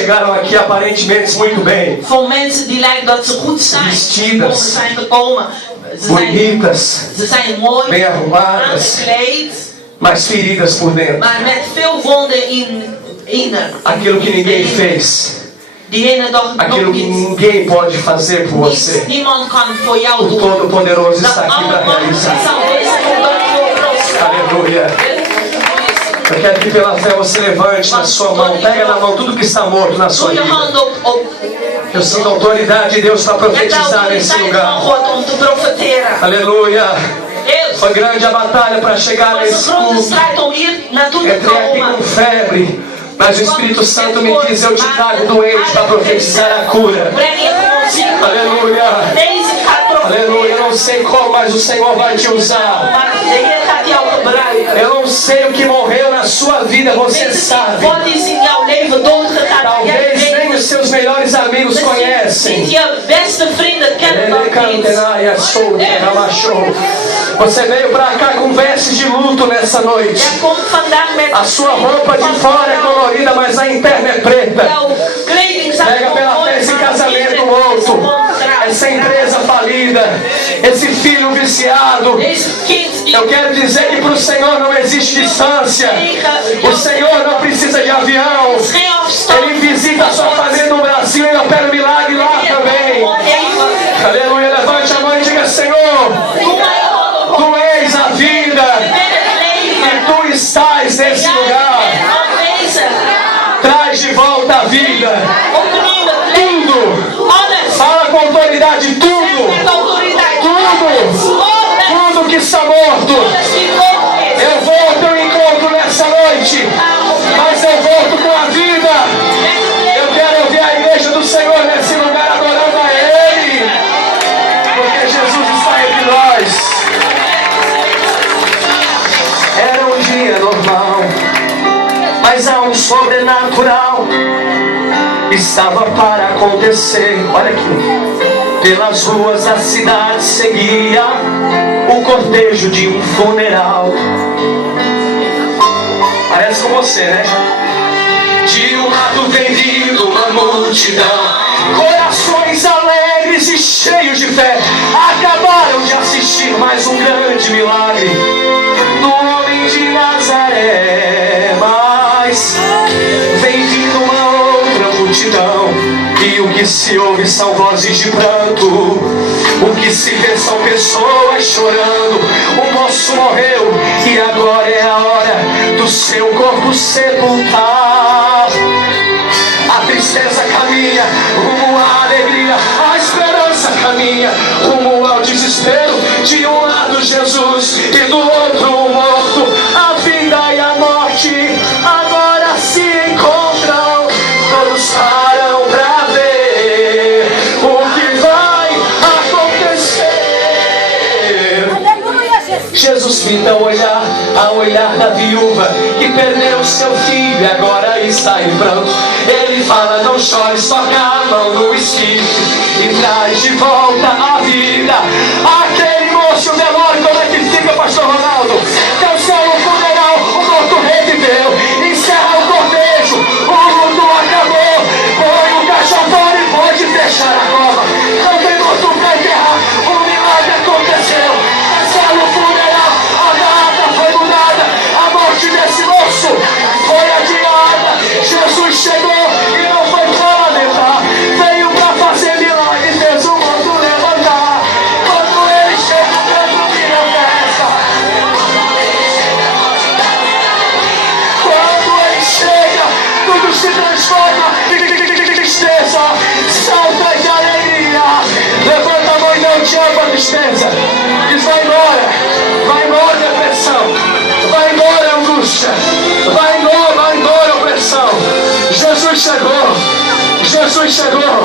chegaram aqui aparentemente muito bem. Voor mensen die lijken dat ze goed zijn. Vestidas. Ze zijn gekomen. Bonitas. Ze zijn mooi. Bem arrumadas. Aangekleed. Mas feridas por dentro. Maar met veel wonden in Aquilo que ninguém fez. Diegene nog Aquilo que niet. ninguém pode fazer por você. Niemand kan voor jou O doen. Todo-Poderoso Dat está aqui para allemaal realizar. is aanwezig om dat voor te Aleluia. Eu quero que pela fé você levante na sua mão. Pega na mão tudo que está morto na sua Doe je vida. hand op. Eu sinto a autoridade de Deus para Met de profetizar nesse autoriteit lugar. van God om te profeteren. Aleluia. Deus, Foi grande a batalha para chegar was een nesse grote culto. strijd om hier naartoe te Entrei aqui komen. com febre. Mas o Espírito Santo me diz, eu te trago doente para profetizar a cura. Breng je gewoon ziek. Aleluia. Deze gaat Aleluia. Eu profeteren. não sei como, mas o Senhor vai te usar. Maar de Heer gaat jou gebruiken. Eu não sei o que morreu na sua vida, você Weet je sabe. niet wat is in jouw leven doodgegaan? Talvez nem os seus melhores amigos Niet conhecem. je beste vrienden kennen dat niet. Você veio para cá com vestes de luto nessa noite. Jij komt vandaag met A sua roupa de fora é colorida, mas a interna é preta. jouw kleding zijn Pega pela fé esse casamento morto, essa empresa falida, esse filho viciado. Deze kind die Eu quero dizer que para o Senhor não existe distância. O Senhor não precisa de avião. geen afstand. Ele visita a sua família no Brasil e opera um milagre lá também. Aleluia, levante a mão e diga: Senhor, Tu és a vida e Tu estás nesse lugar. Traz de volta a vida. Tudo. Fala com autoridade, tudo. Tudo que está morto. Eu vou ao Teu encontro nessa noite, mas eu volto com a vida. Eu quero ouvir a igreja do Senhor nesse lugar adorando a Ele, porque Jesus está entre nós. Era um dia normal, mas há um sobrenatural estava para acontecer. Olha aqui. Pelas ruas da cidade seguia o cortejo de um funeral. Parece com você, né? De um lado vem vindo uma multidão, corações alegres e cheios de fé, acabaram de assistir mais um grande milagre do homem de Nazaré. Mas vem vindo uma outra multidão, e o que se ouve são vozes de pranto, o que se vê são pessoas chorando. O moço morreu e agora é a hora do seu corpo sepultar. A tristeza caminha rumo à alegria, a esperança caminha rumo ao desespero. De um lado Jesus e do outro o morto. A vida e a morte agora se encontram. Todos param pra ver o que vai acontecer. Jesus fita o olhar, a olhar da viúva que perdeu seu filho e agora está em pranto. Ele fala: não chore, toca a mão no esquife e traz de volta a vida. Aquele moço demônio, como é que fica, pastor Ronaldo? Cancela o funeral, o morto reviveu. Encerra o cortejo, o luto acabou. Põe o caixão fora e pode fechar a cova. Não tem morto pra enterrar, o milagre aconteceu. Cancela o funeral, a data foi mudada. A morte desse moço foi adiada. Jesus chegou e não foi pra lamentar, veio pra fazer milagre, fez o morto levantar. Quando ele chega, o Pedro vira festa. Quando ele chega, tudo se transforma em tristeza, salta de alegria. Levanta a mão e não te ama a tristeza. Diz: vai embora a depressão, vai embora a angústia, vai embora a opressão. Jesus chegou, Jesus chegou.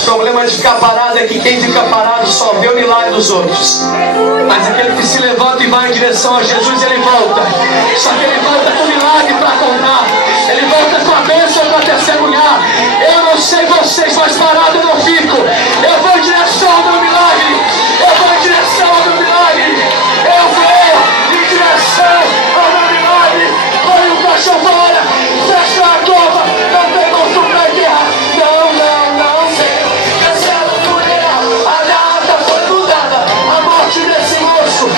O problema problema de ficar parado é que quem fica parado só vê o milagre dos outros. Mas aquele que se levanta e vai em direção a Jesus, ele volta. Só que ele volta com milagre para contar. Ele volta com a bênção para testemunhar. Eu não sei vocês, mas parado eu não fico. Eu vou em direção ao meu milagre. Eu vou em direção ao meu milagre. Eu vou em direção ao meu milagre. Põe o caixão fora. Fecha a cova. Não tem monstro para enterrar. Não, não, não sei. Cancela o funeral. A data foi mudada. A morte desse moço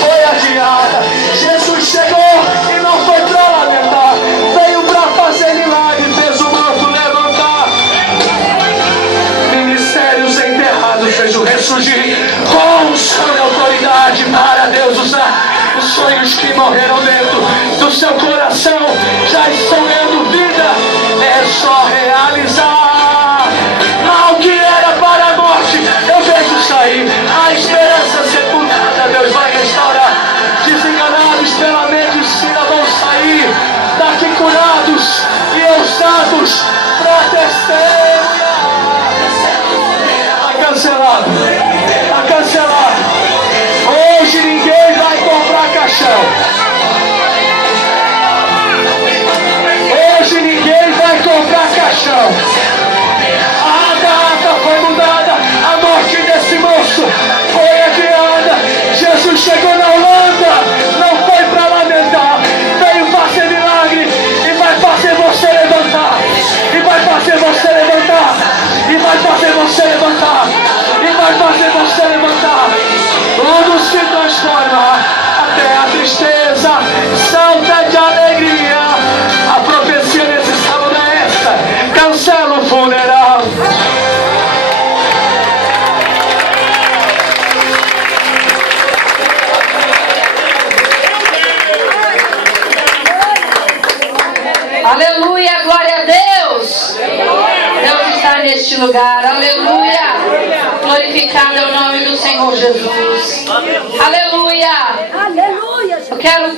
foi adiada. Jesus chegou e não foi para lamentar. Veio para fazer milagre. Fez o morto levantar. Ministérios enterrados fez o ressurgir. Com unção e autoridade para Deus usar. Os sonhos que morreram dentro do seu coração já estão dando vida. É só realizar. Mal que era para a morte, eu vejo sair. A esperança sepultada, Deus vai restaurar. Desenganados pela medicina vão sair daqui curados e ousados para testemunhar. Está cancelado. Está cancelado. Hoje ninguém vai comprar caixão. Hoje ninguém vai comprar caixão. A data foi mudada. A morte desse moço foi adiada. Jesus chegou na Holanda. Não foi para lamentar. Veio fazer milagre. E vai fazer você levantar. E vai fazer você levantar. E vai fazer você levantar. E vai fazer você levantar. Tudo se transforma, até a tristeza salta de alegria. A profecia nesse sábado é esta: cancela o funeral. Aleluia, glória a Deus. Deus está neste lugar, aleluia. Glorificado é o nome do Senhor Jesus. Aleluia. Aleluia. Eu quero